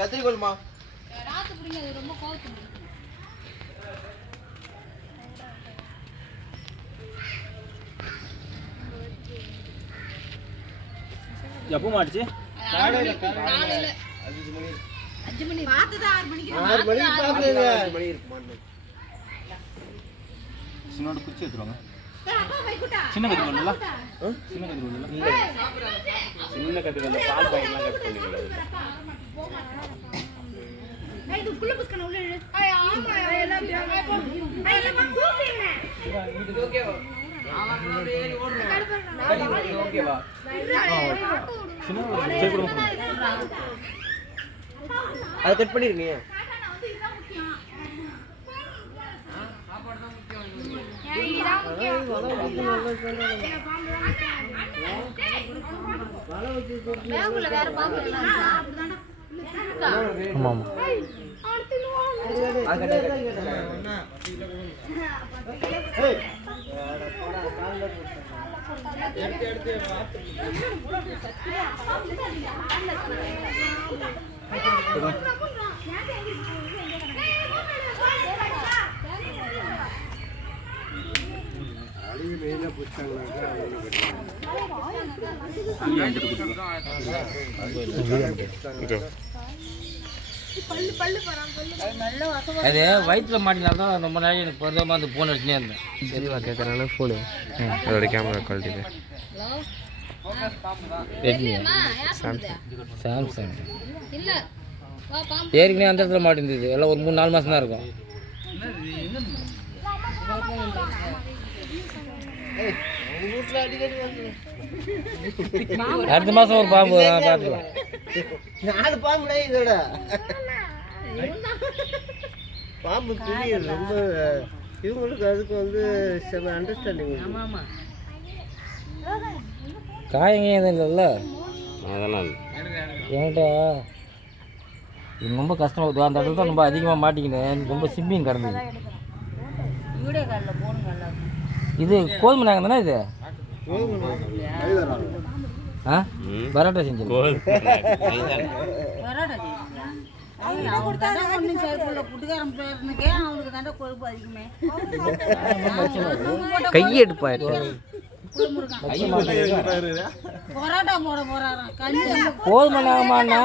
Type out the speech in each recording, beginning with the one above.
கத்திரிக்கோள்மா ராத்து புடிங்க அது ரொம்ப கோவத்துல எப்போ மாட்டுச்சு காலையில 5 மணி பார்த்ததா 6 மணிக்கு 6 மணிக்கு பாக்குறீங்க 6 மணி இருக்கு மாட்டு சின்னோட குச்சி எடுத்துவாங்க அப்பா வைக்குடா சின்ன கத்திரிக்கோள் இல்ல சின்ன கத்திரிக்கோள் இல்ல சின்ன கத்திரிக்கோள் பால் பையெல்லாம் கட் பண்ணுவீங்க ஏய் இது குள்ள புஸ்கன உள்ள இழு ஏய் ஆமா எல்லாம் ஏய் எல்லாம் கூப்பிடுங்க இது ஓகேவா அவனோட ஏறி ஓடுறோம் ஓகேவா சின்ன குச்சி கொடுங்க அது கட் பண்ணிருங்க வந்து இதுதான் முக்கியம் சாப்பாடு தான் முக்கியம் இதுதான் முக்கியம் பேங்குல வேற பாம்பு எல்லாம் இருக்கா அப்படிதானே ஆமா ஆமா அது வயிற்றுல மாட்டினால்தான் ரொம்ப நாள் எனக்கு பொருத்தமாக அந்த ஃபோன் அடிச்சுனே இருந்தேன் சரிவா கேட்குறாங்க ஃபோனு அதோட கேமரா குவாலிட்டி ரெட்மி சாம்சங் ஏற்கனவே அந்த இடத்துல மாட்டிருந்தது எல்லாம் ஒரு 3-4 மாதம் தான் இருக்கும். அடுத்த மாதம் ஒரு பாம்பு பார்த்துக்கலாம் 4 பாம்புடா இதோட பாம்பு துணி ரொம்ப இவங்களுக்கு அதுக்கு வந்து செம அண்டர்ஸ்டாண்டிங். காயங்க எதுவும் இல்லைல்ல அதெல்லாம் என்கிட்ட இது ரொம்ப கஷ்டமாக அந்த இடத்துல தான் ரொம்ப அதிகமாக மாட்டிக்கினேன். ரொம்ப சிம்பிங் கிடந்தது. இது கோதுமை நாங்கள் தானே இது பரோட்டா செஞ்சு கையெடுப்பா கோதுமை நாகமானா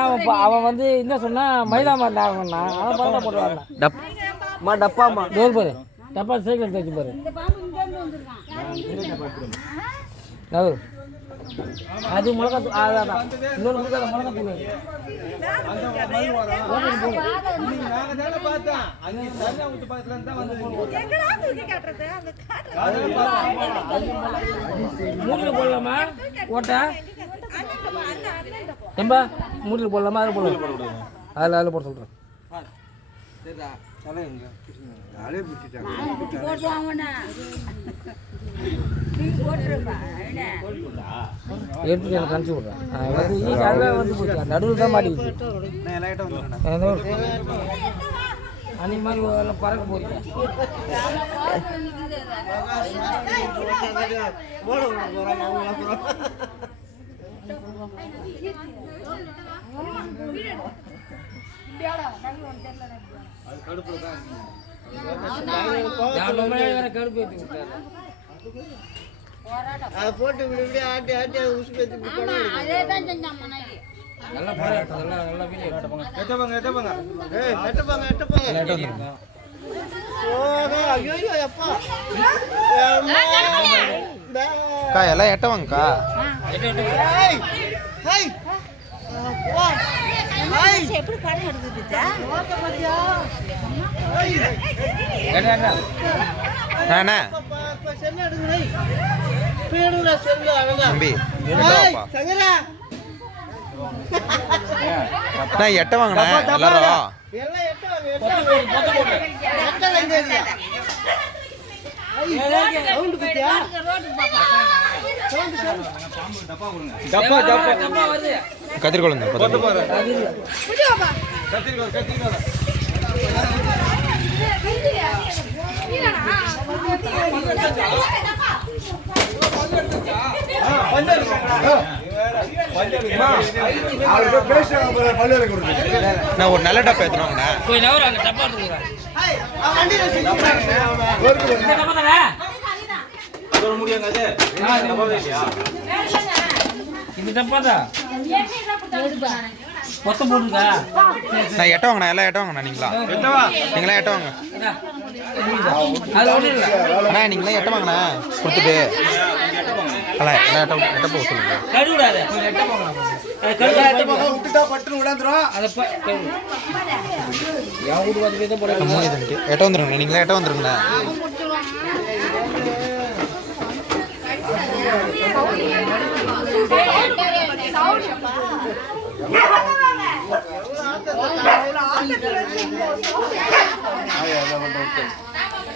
அவன் வந்து என்ன சொன்னா மைதா மாதிரி நாகமானா அவன் பரோட்டா போட்டு டப்பாமா டோர் பாரு டப்பா சைக்கிள் தச்சு பாரு அது மிளகா அதான் இன்னொரு மிளகா தூள் மூட்டில் போடலாமா ஓட்டா எம்பா மூட்டில் போடலாமா அதில் போடலாம் அதில் போட சொல்கிறேன். எடுத்துட்டு எனக்கு அனுப்பிச்சி விட்றேன். வந்து போச்சு நடுவில் தான் மாட்டிக்கிச்சு. அன்னைக்கு மாதிரி எல்லாம் பறக்க போறீங்க. கடுப்பு ஏற்றி விட்டாரு. அதை போட்டு இப்படி ஆட்டி ஆட்டி அதை உசு பேத்தி நல்லா படம் நல்லா வீடியோ எட்டப்பாங்க எல்லாம் எட்டவாங்கக்கா எப்படி படம் எடுக்குது தம்பி எட்ட வாங்கண்ணா எல்லாரும் கத்திரிக்கோள் நான் ஒரு நல்ல டப்பா ஏற்றுவாங்கண்ணா. போய் நவர அந்த டப்பா எடுத்துக்கிறேன். இந்த டப்பா தானே? அதோட முடியாங்க அது டப்பாவே இல்லையா? இந்த டப்பா தான் மொத்தம் போட்டுருக்கா? நான் எட்ட வாங்கண்ணா, எல்லாம் எட்ட வாங்கண்ணா. நீங்களா எட்ட வாங்க அது ஒன்றும் இல்லை. அண்ணா. நீங்களா எட்ட வாங்கண்ணா கொடுத்துட்டு எல்லாம் எட்ட போக சொல்லுங்க. கழுவிடாத விட்டுட்டா பட்டுன்னு விடாந்துரும். அதை கழுவு. என் வீட்டு பார்த்து தான் போட எட்ட வந்துருங்கண்ணா. நீங்களா எட்ட வந்துருங்கண்ணா.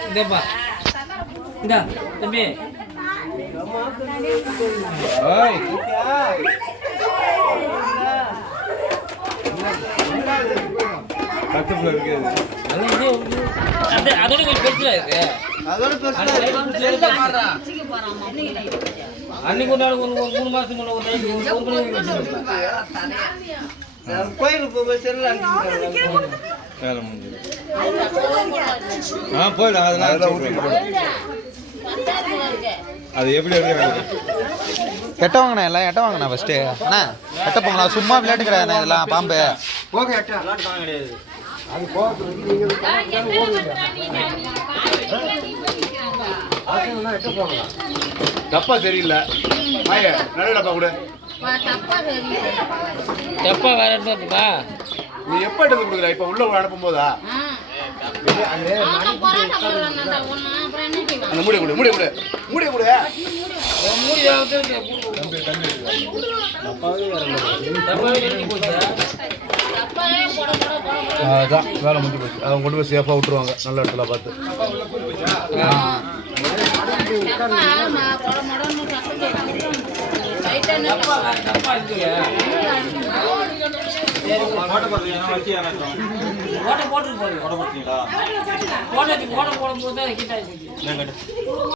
இந்தப்பா இந்த தம்பி அதோட கொஞ்சம் பெருசா இருக்கு. அன்னைக்கு ஒரு நாள் ஒரு 3 மாசத்துக்கு முன்ன ஒரு கோயிலுக்கு போகும்போது செல்ல வேலை முடிஞ்சது. போயிடும். அதெல்லாம் அது எப்படி எட்ட வாங்கண்ணா. எல்லாம் எட்ட வாங்கண்ணா ஃபர்ஸ்ட்டு. அண்ணா எட்ட போங்களா. சும்மா விளையாட்டு கிடையாதுண்ணா இதெல்லாம். பாம்பு கிடையாது. டப்பா சரியில்லை. நல்ல டப்பா கூட. டப்பா வேற இடத்துல இருக்குப்பா. நீ எப்ப எடுத்து கொடுக்குற? இப்ப உள்ள அனுப்பும் போதா? அந்த மூடி கொடு, மூடி கொடு, மூடி கொடு. அதான் வேலை முடிஞ்சு போச்சு. அவங்க கொண்டு போய் சேஃபாக விட்டுருவாங்க நல்ல இடத்துல பார்த்து. போட்டு போடும்போது